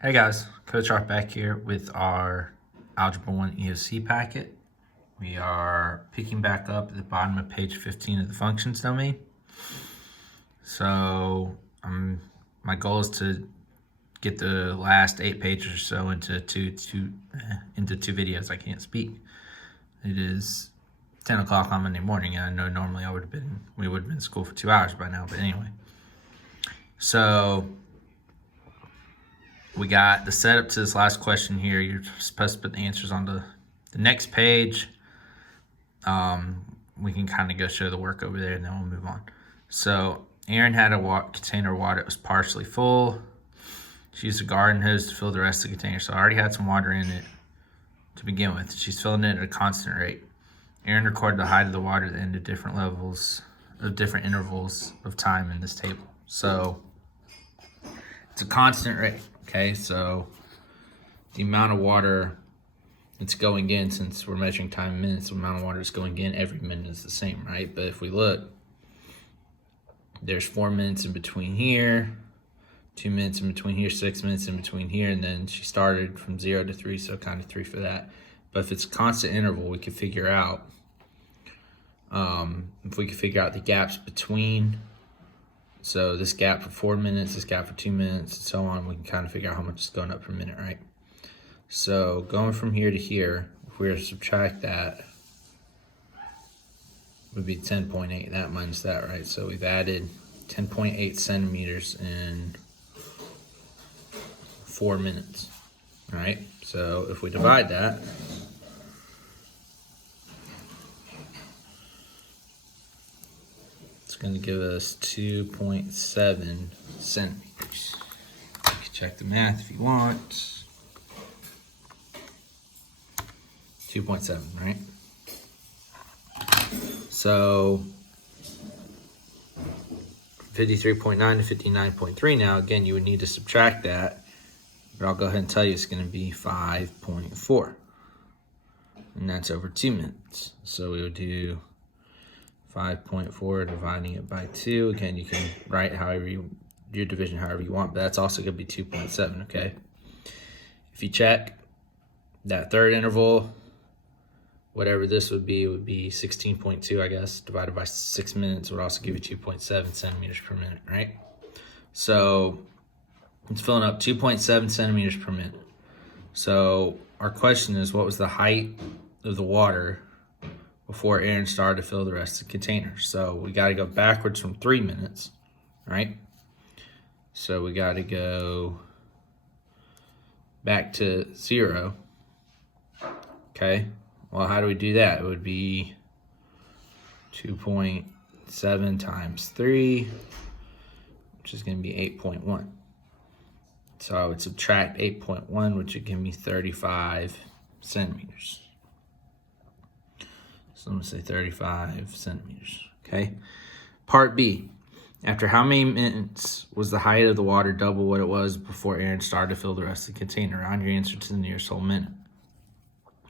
Hey guys, Coach Art back here with our Algebra 1 EOC packet. We are picking back up at the bottom of page 15 of the functions domain. So my goal is to get the last 8 pages or so into two videos. I can't speak. It is 10 o'clock on Monday morning, and I know normally we would have been in school for 2 hours by now, but anyway. So we got the setup to this last question here. You're supposed to put the answers on the next page. We can kind of go show the work over there, and then we'll move on. So Erin had a container of water that was partially full. She used a garden hose to fill the rest of the container. So I already had some water in it to begin with. She's filling it at a constant rate. Erin recorded the height of the water at the end of different intervals of time in this table. So it's a constant rate. Okay, so the amount of water that's going in, since we're measuring time in minutes, the amount of water that's going in every minute is the same, right? But if we look, there's 4 minutes in between here, 2 minutes in between here, 6 minutes in between here, and then she started from 0 to 3, so kind of 3 for that. But if it's a constant interval, we could figure out, the gaps between. So this gap for 4 minutes, this gap for 2 minutes, and so on, we can kind of figure out how much is going up per minute, right? So going from here to here, if we were to subtract that, would be 10.8, that minus that, right? So we've added 10.8 centimeters in 4 minutes, right? So if we divide that, it's going to give us 2.7 centimeters. You can check the math if you want. 2.7, right? So 53.9 to 59.3 now, again, you would need to subtract that, but I'll go ahead and tell you it's going to be 5.4. And that's over 2 minutes. So we would do 5.4 dividing it by 2. Again, you can write your division however you want, but that's also going to be 2.7, okay? If you check that third interval, whatever this would be 16.2, I guess, divided by 6 minutes would also give you 2.7 centimeters per minute, right? So it's filling up 2.7 centimeters per minute. So our question is, what was the height of the water before Erin started to fill the rest of the container? So we got to go backwards from 3 minutes, right? So we got to go back to 0, okay? Well, how do we do that? It would be 2.7 times 3, which is going to be 8.1. So I would subtract 8.1, which would give me 35 centimeters. So I'm going to say 35 centimeters, okay? Part B. After how many minutes was the height of the water double what it was before Erin started to fill the rest of the container? Round your answer to the nearest whole minute.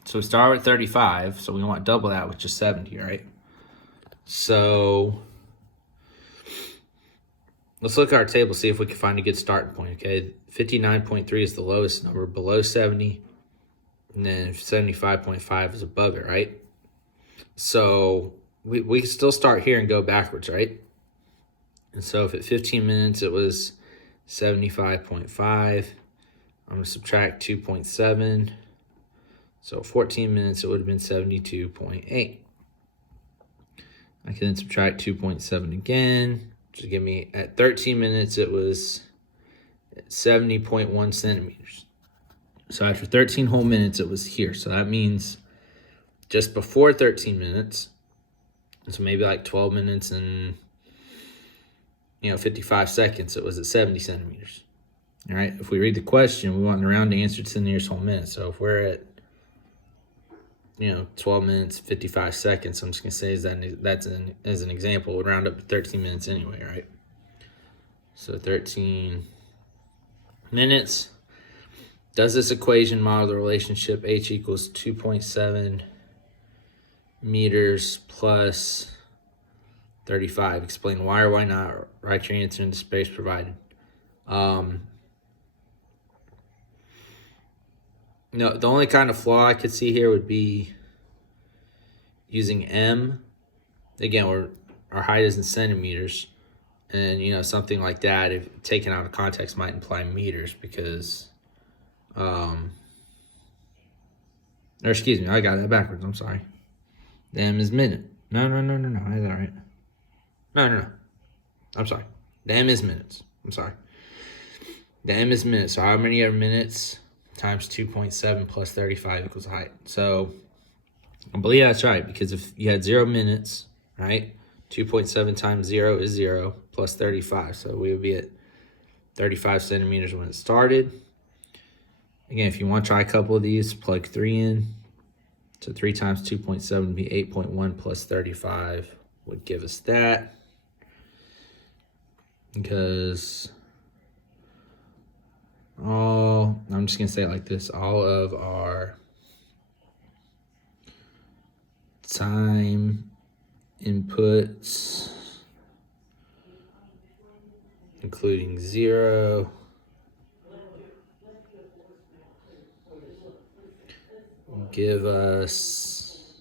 So we start with 35, so we want double that, which is 70, right? So let's look at our table, see if we can find a good starting point, okay? 59.3 is the lowest number, below 70, and then 75.5 is above it, right? So we can still start here and go backwards, right? And so if at 15 minutes it was 75.5, I'm going to subtract 2.7. So 14 minutes, it would have been 72.8. I can then subtract 2.7 again, which will give me, at 13 minutes, it was 70.1 centimeters. So after 13 whole minutes, it was here. So that means just before 13 minutes, so maybe like 12 minutes and 55 seconds, it was at 70 centimeters. All right, if we read the question, we want the round answer to the nearest whole minute. So if we're at 12 minutes, 55 seconds. I'm just going to say as an example, we'll round up to 13 minutes anyway, right? So 13 minutes. Does this equation model the relationship H equals 2.7 meters plus 35? Explain why or why not. Write your answer in the space provided. No, the only kind of flaw I could see here would be using m. Again, our height is in centimeters. And, something like that, if taken out of context, might imply meters because, or excuse me, I got that backwards. I'm sorry. The M is minute. No. I had that right. No. I'm sorry. The M is minutes. I'm sorry. The M is minutes. So how many are minutes times 2.7 plus 35 equals height? So I believe that's right because if you had 0 minutes, right? 2.7 times 0 is 0 plus 35. So we would be at 35 centimeters when it started. Again, if you want to try a couple of these, plug 3 in. So 3 times 2.7 would be 8.1 plus 35 would give us that. Because I'm just going to say it like this, all of our time inputs, including 0, give us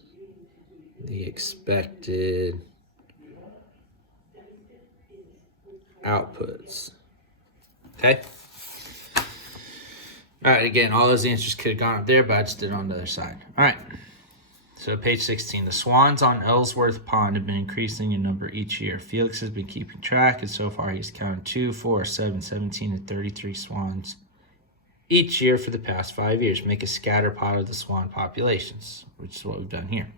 the expected outputs. Okay? All right, again, all those answers could have gone up there, but I just did it on the other side. All right. So page 16, the swans on Ellsworth Pond have been increasing in number each year. Felix has been keeping track, and so far he's counted 2, 4, 7, 17, and 33 swans each year for the past 5 years. Make a scatter plot of the swan populations, which is what we've done here.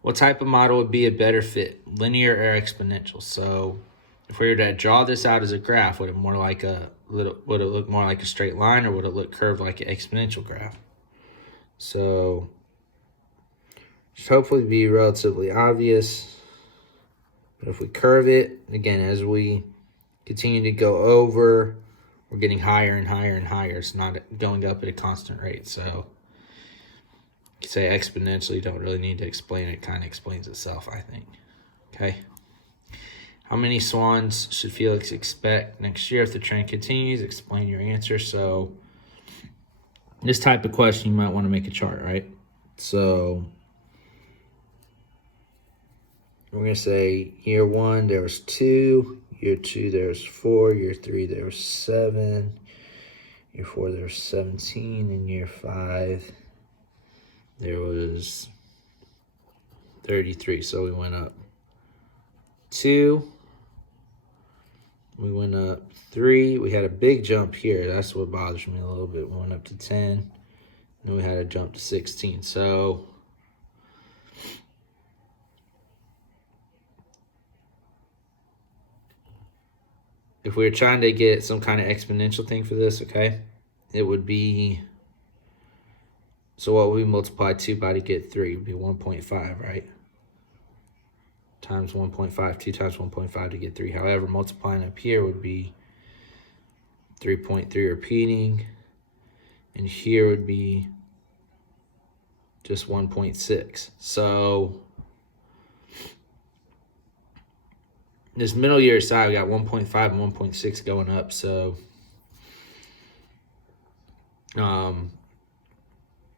What type of model would be a better fit, linear or exponential? So if we were to draw this out as a graph, would it look more like a straight line, or would it look curved like an exponential graph? So should hopefully be relatively obvious. But if we curve it, again, as we continue to go over, we're getting higher and higher and higher. It's not going up at a constant rate. So you could say exponentially, don't really need to explain it. It kind of explains itself, I think. Okay. How many swans should Felix expect next year if the trend continues? Explain your answer. So this type of question, you might want to make a chart, right? So we're going to say year 1, there was 2. Year 2, there was 4. Year 3, there was 7. Year 4, there was 17. And year 5, there was 33. So we went up 2. We went up 3. We had a big jump here. That's what bothers me a little bit. We went up to 10. And we had a jump to 16. So if we were trying to get some kind of exponential thing for this, okay, it would be, so what would we multiply 2 by to get 3? It would be 1.5, right? Times 1.5, 2 times 1.5 to get 3. However, multiplying up here would be 3.3 repeating. And here would be just 1.6. So this middle year side, we got 1.5 and 1.6 going up. So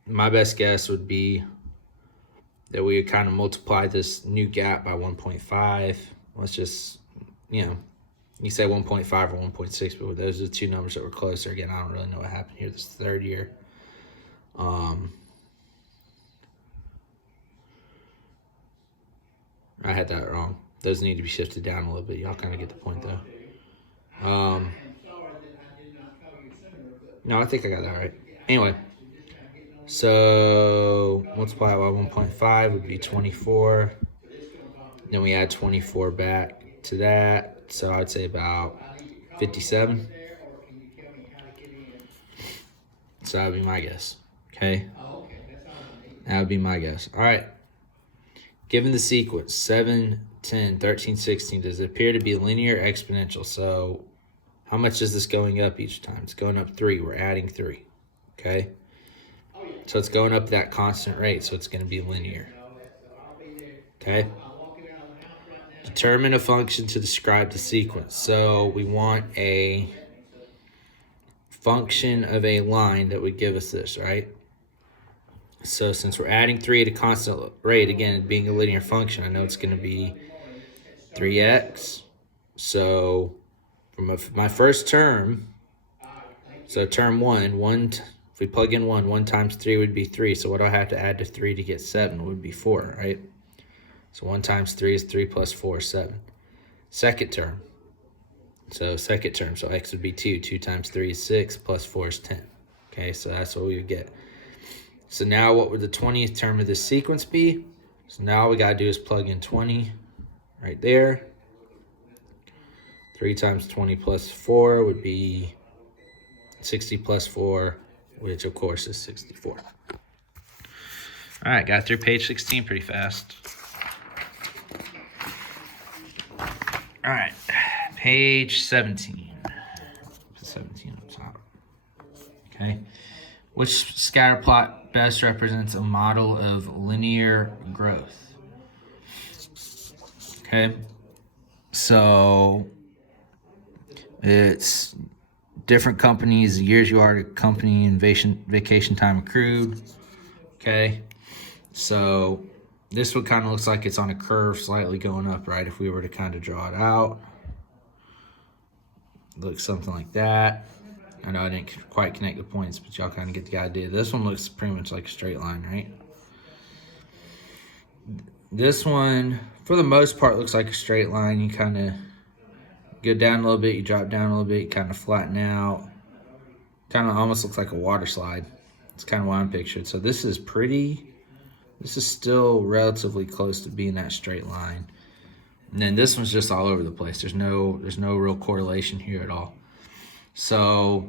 my best guess would be that we would kind of multiply this new gap by 1.5. Let's just, you say 1.5 or 1.6, but those are the two numbers that were closer. Again, I don't really know what happened here this third year. I had that wrong. Those need to be shifted down a little bit. Y'all kind of get the point, though. No, I think I got that right. Anyway, so multiply by 1.5 would be 24. Then we add 24 back to that. So I'd say about 57. So that would be my guess. Okay? That would be my guess. All right. Given the sequence, 7, 10, 13, 16, does it appear to be linear or exponential? So how much is this going up each time? It's going up 3. We're adding 3. Okay? So it's going up that constant rate, so it's going to be linear. Okay? Determine a function to describe the sequence. So we want a function of a line that would give us this, right? So since we're adding 3 at a constant rate, again, being a linear function, I know it's going to be 3x. So from my first term, so term 1, if we plug in 1 times 3 would be 3. So what do I have to add to 3 to get 7 would be 4, right? So 1 times 3 is 3 plus 4 is 7. Second term. So second term, so x would be 2. 2 times 3 is 6, plus 4 is 10. Okay, so that's what we would get. So now what would the 20th term of this sequence be? So now all we got to do is plug in 20 right there. 3 times 20 plus 4 would be 60 plus 4, which of course is 64. All right, got through page 16 pretty fast. All right, page 17. 17 up top. Okay. Which scatter plot best represents a model of linear growth? Okay. So it's different companies, the years you are at a company, and vacation time accrued. Okay. So this one kind of looks like it's on a curve slightly going up, right? If we were to kind of draw it out. Looks something like that. I know I didn't quite connect the points, but y'all kind of get the idea. This one looks pretty much like a straight line, right? This one, for the most part, looks like a straight line. You kind of go down a little bit, you drop down a little bit, you kind of flatten out. Kind of almost looks like a water slide. It's kind of what I'm picturing. So this is still relatively close to being that straight line. And then this one's just all over the place. There's no real correlation here at all. So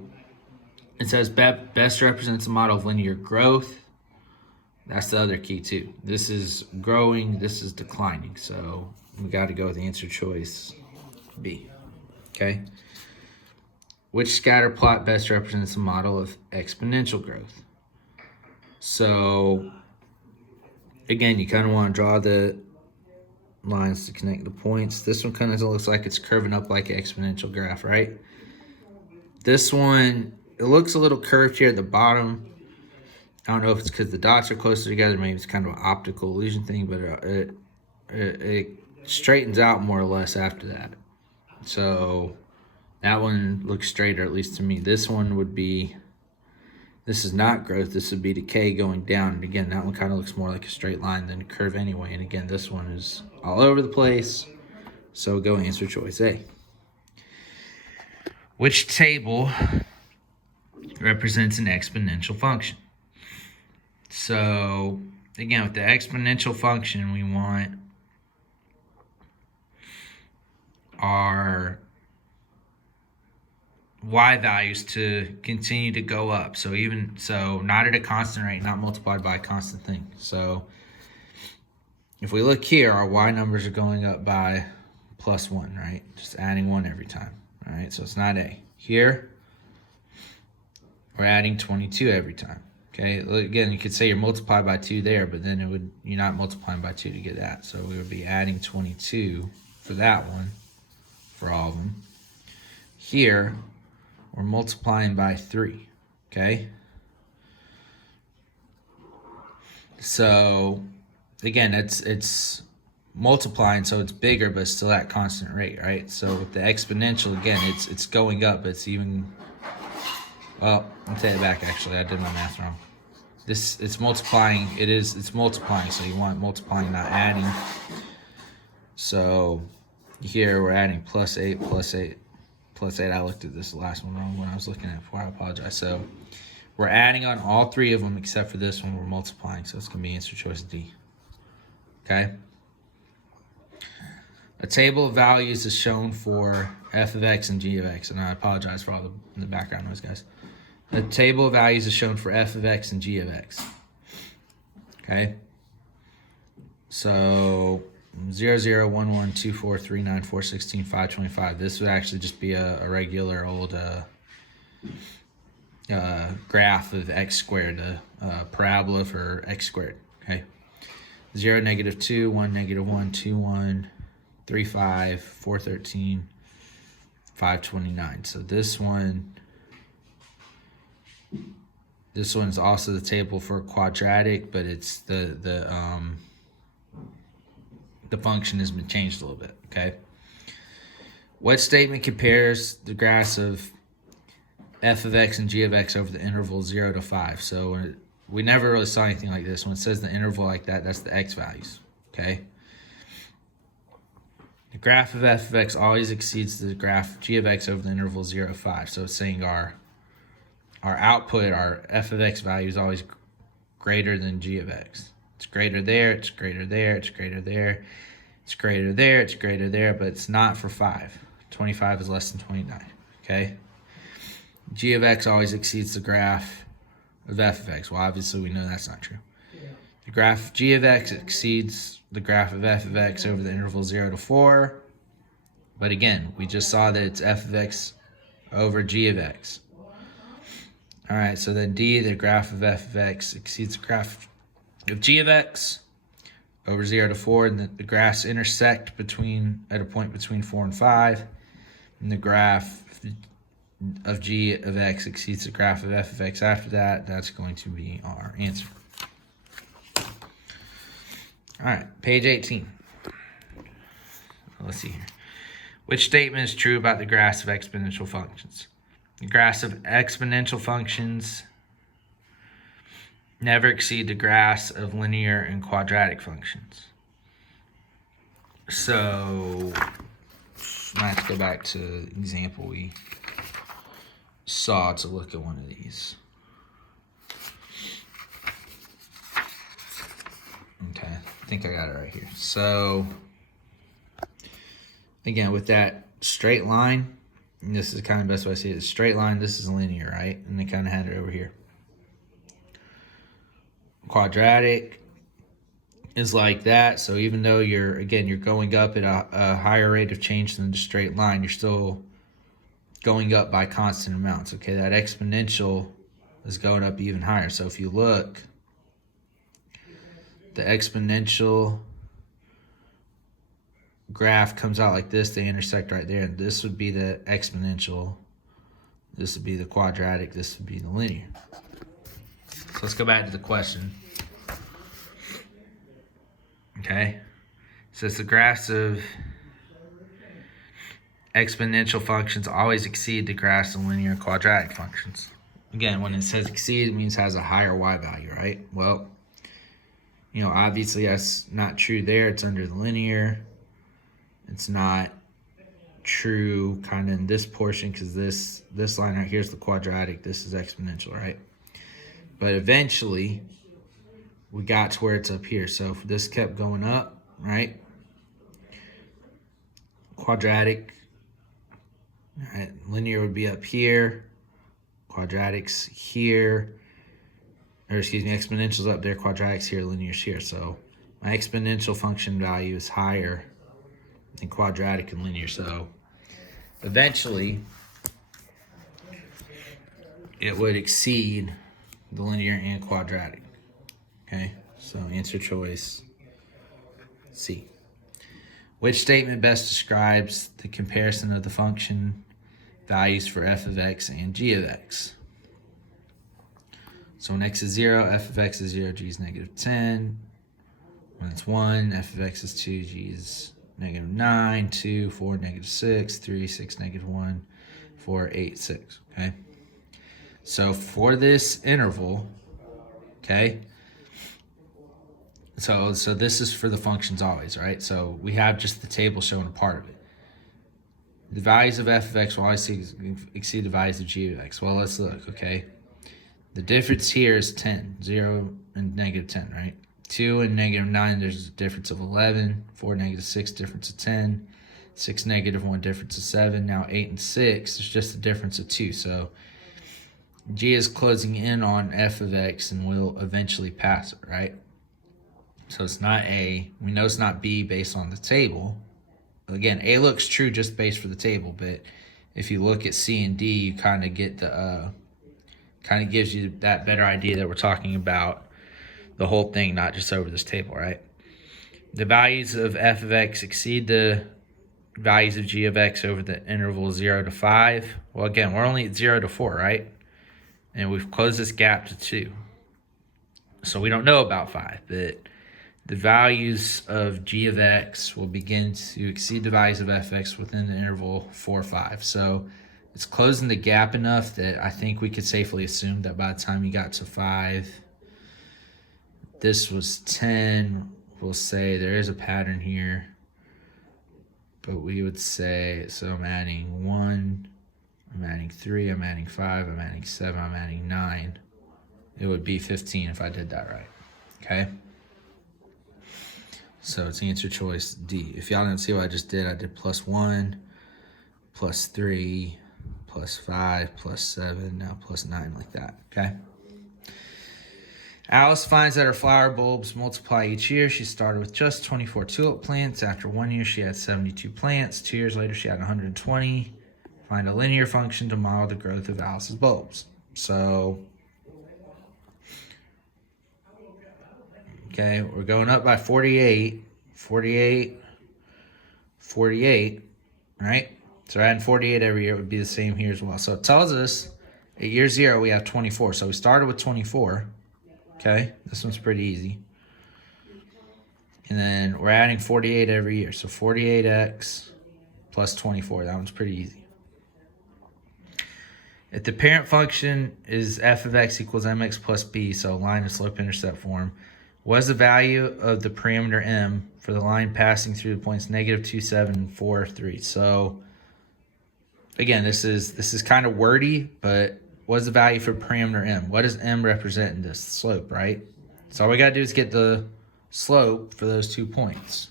it says best represents a model of linear growth. That's the other key too. This is growing, this is declining. So we got to go with the answer choice B. Okay. Which scatter plot best represents a model of exponential growth? So again, you kind of want to draw the lines to connect the points. This one kind of looks like it's curving up like an exponential graph, right? This one, it looks a little curved here at the bottom. I don't know if it's because the dots are closer together. Maybe it's kind of an optical illusion thing, but it straightens out more or less after that. So that one looks straighter, at least to me. This one would be, this is not growth. This would be decay going down. And again, that one kind of looks more like a straight line than a curve anyway. And again, this one is all over the place. So go answer choice A. Which table represents an exponential function? So again, with the exponential function, we want our y values to continue to go up. So not at a constant rate, not multiplied by a constant thing. So if we look here, our y numbers are going up by +1, right? Just adding 1 every time. All right, so it's not A. Here, we're adding 22 every time. Okay, again, you could say you're multiplied by 2 there, but then you're not multiplying by 2 to get that. So we would be adding 22 for that one, for all of them. Here, we're multiplying by 3, okay? So, again, it's multiplying, so it's bigger, but it's still at constant rate, right? So with the exponential, again, it's going up, but it's even, well, I'll take it back, actually. I did my math wrong. It's multiplying, it's multiplying, so you want multiplying, not adding. So here we're adding +8, +8, +8. I looked at this last one wrong when I was looking at it before. I apologize. So we're adding on all 3 of them except for this one. We're multiplying, so it's going to be answer choice D. Okay? A table of values is shown for f of x and g of x. And I apologize for all the background noise, guys. A table of values is shown for f of x and g of x. Okay? So 0, 0, 1, 1, 2, 4, 3, 9, 4, 16, 5, 25. This would actually just be a regular old graph of x squared, a parabola for x squared. Okay? 0, -2, 1, -1, 2, 1, 3, 5, 4, 13, 5, 29. So this one This one's also the table for quadratic, but it's the function has been changed a little bit, okay? What statement compares the graphs of f of x and g of x over the interval 0 to 5? So we never really saw anything like this. When it says the interval like that, that's the x values, okay? The graph of f of x always exceeds the graph of g of x over the interval 0 to 5. So it's saying our output, our f of x value is always greater than g of x. It's greater there, it's greater there, it's greater there, it's greater there, it's greater there, but it's not for 5. 25 is less than 29, okay? G of x always exceeds the graph of f of x. Well, obviously we know that's not true. Yeah. The graph of g of x exceeds the graph of f of x over the interval 0 to 4. But again, we just saw that it's f of x over g of x. All right, so then D, the graph of f of x exceeds the graph of g of x over 0 to 4, and the graphs intersect at a point between 4 and 5, and the graph of g of x exceeds the graph of f of x after that. That's going to be our answer. All right, page 18. Let's see here. Which statement is true about the graphs of exponential functions? The graphs of exponential functions never exceed the graphs of linear and quadratic functions. So I have to go back to the example we saw to look at one of these. Okay, I think I got it right here. So again, with that straight line, and this is kind of the best way I see it. A straight line, this is linear, right? And they kind of had it over here. Quadratic is like that. So even though you're going up at a higher rate of change than the straight line, you're still going up by constant amounts. Okay, that exponential is going up even higher. So if you look, the exponential graph comes out like this. They intersect right there, and this would be the exponential, this would be the quadratic, this would be the linear. So let's go back to the question. Okay, so it's the graphs of exponential functions always exceed the graphs of linear and quadratic functions. Again, when it says exceed, it means it has a higher y value, right? Well, obviously that's not true there. It's under the linear. It's not true kind of in this portion because this line right here is the quadratic. This is exponential, right? But eventually, we got to where it's up here. So if this kept going up, right? Quadratic, right? Linear would be up here. Quadratic's here. Or excuse me, exponential's up there. Quadratic's here. Linear's here. So my exponential function value is higher than quadratic and linear. So eventually, it would exceed the linear and quadratic. Okay, so answer choice C. Which statement best describes the comparison of the function values for f of x and g of x? So when x is 0, f of x is 0, g is negative 10. When it's 1, f of x is 2, g is negative 9, 2, 4, negative 6, 3, 6, negative 1, 4, 8, 6, okay? So for this interval, okay, so this is for the functions always, right? So we have just the table showing a part of it. The values of f of x will always exceed the values of g of x. Well, let's look, okay? The difference here is 10, 0 and negative 10, right? 2 and negative 9, there's a difference of 11. 4, negative 6, difference of 10. 6, negative 1, difference of 7. Now 8 and 6, there's just a difference of 2. So g is closing in on f of x and will eventually pass it, right? So it's not A. We know it's not B based on the table. Again, A looks true just based for the table, but if you look at C and D, you kind of get the, kind of gives you that better idea that we're talking about the whole thing, not just over this table, right? The values of f of x exceed the values of g of x over the interval 0 to 5. Well, again, we're only at 0 to 4, right? and we've closed this gap to 2. So we don't know about 5, but the values of g of x will begin to exceed the values of fx within the interval 4, 5. So it's closing the gap enough that I think we could safely assume that by the time you got to 5, this was 10. We'll say there is a pattern here, but we would say, so I'm adding 1, I'm adding 3, I'm adding 5, I'm adding 7, I'm adding 9. It would be 15 if I did that right, okay? So it's answer choice D. If y'all didn't see what I did plus 1, plus 3, plus 5, plus 7, now plus 9 like that, okay? Alice finds that her flower bulbs multiply each year. She started with just 24 tulip plants. After 1 year, she had 72 plants. 2 years later, she had 120. Find a linear function to model the growth of Alice's bulbs. So, okay, we're going up by 48, 48, 48, right? So adding 48 every year would be the same here as well. So it tells us at year 0, we have 24. So we started with 24. Okay, this one's pretty easy. And then we're adding 48 every year. So 48x plus 24. That one's pretty easy. If the parent function is f of x equals mx plus b, so line and slope intercept form, what is the value of the parameter m for the line passing through the points -2, 7, 4, 3? So again, this is kind of wordy, but what's the value for parameter m? What does m represent in this? Slope, right? So all we got to do is get the slope for those 2 points.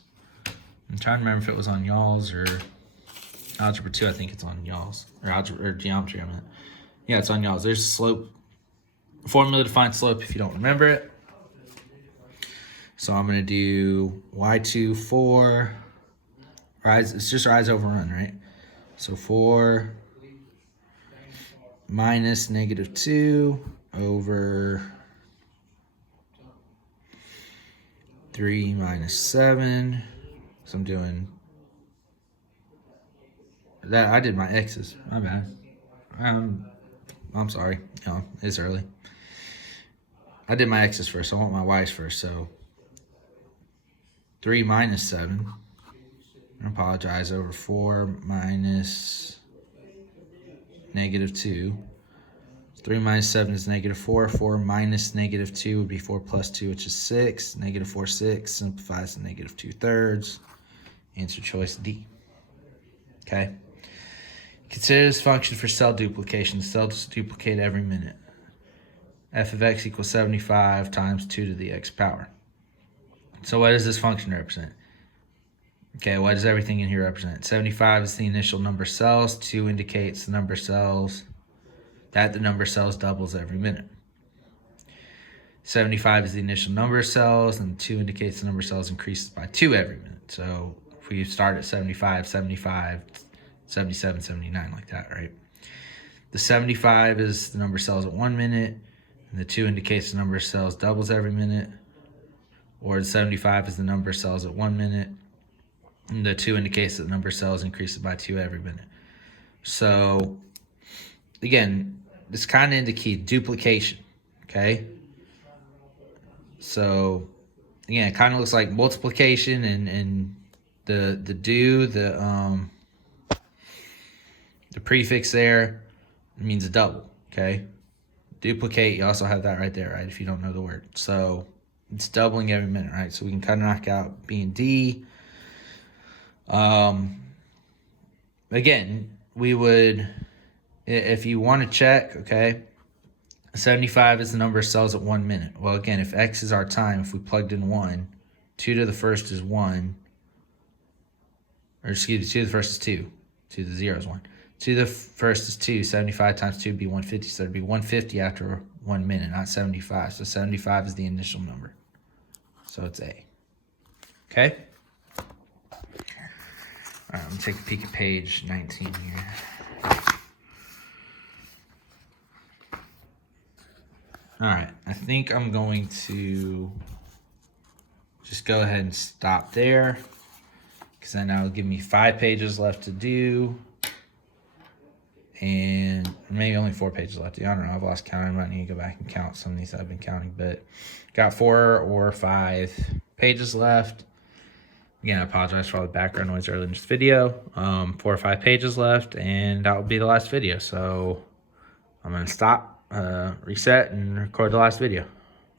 I'm trying to remember if it was on y'all's or Algebra 2. I think it's on y'all's. Or algebra or geometry, I meant. Yeah, it's on y'all's. There's slope. Formula to find slope if you don't remember it. So I'm going to do y2, 4. Rise, it's just rise over run, right? So 4 minus -2 over 3 minus 7. So I'm doing that. I did my x's. My bad. I'm sorry. No, it's early. I did my x's first. I want my y's first. So 3 minus 7. I apologize. Over 4 minus -2. 3 minus 7 is -4. 4 minus -2 would be 4 plus 2, which is 6. -4, 6 simplifies to -2/3. Answer choice D. Okay. Consider this function for cell duplication. Cells duplicate every minute. F of x equals 75 times 2 to the x power. So what does this function represent? Okay, what does everything in here represent? 75 is the initial number of cells. 2 indicates the number of cells, that the number of cells doubles every minute. 75 is the initial number of cells, and 2 indicates the number of cells increases by 2 every minute. So if we start at 75, 75, 77, 79, like that, right? The 75 is the number of cells at 1 minute, and the 2 indicates the number of cells doubles every minute. Or the 75 is the number of cells at 1 minute, and the 2 indicates that the number of cells increases by 2 every minute. So again, this kind of indicates duplication, okay? So again, it kind of looks like multiplication, and the prefix there means a double, okay? Duplicate, you also have that right there, right? If you don't know the word. So it's doubling every minute, right? So we can kind of knock out B and D. Again, we would, if you want to check, okay, 75 is the number of cells at 1 minute. Well, again, if x is our time, if we plugged in 1, 2 to the first is 1, or excuse me, 2 to the first is 2, 2 to the 0 is 1. 2 to the first is 2, 75 times 2 would be 150, so it'd be 150 after 1 minute, not 75. So 75 is the initial number. So it's A. Okay? All right, I'm going to take a peek at page 19 here. All right, I think I'm going to just go ahead and stop there, because then that'll give me 5 pages left to do. and maybe only 4 pages left. I don't know. I've lost count. I might need to go back and count some of these I've been counting, but got 4 or 5 pages left. Again, I apologize for all the background noise earlier in this video. 4 or 5 pages left, and that will be the last video. So I'm going to stop, reset, and record the last video.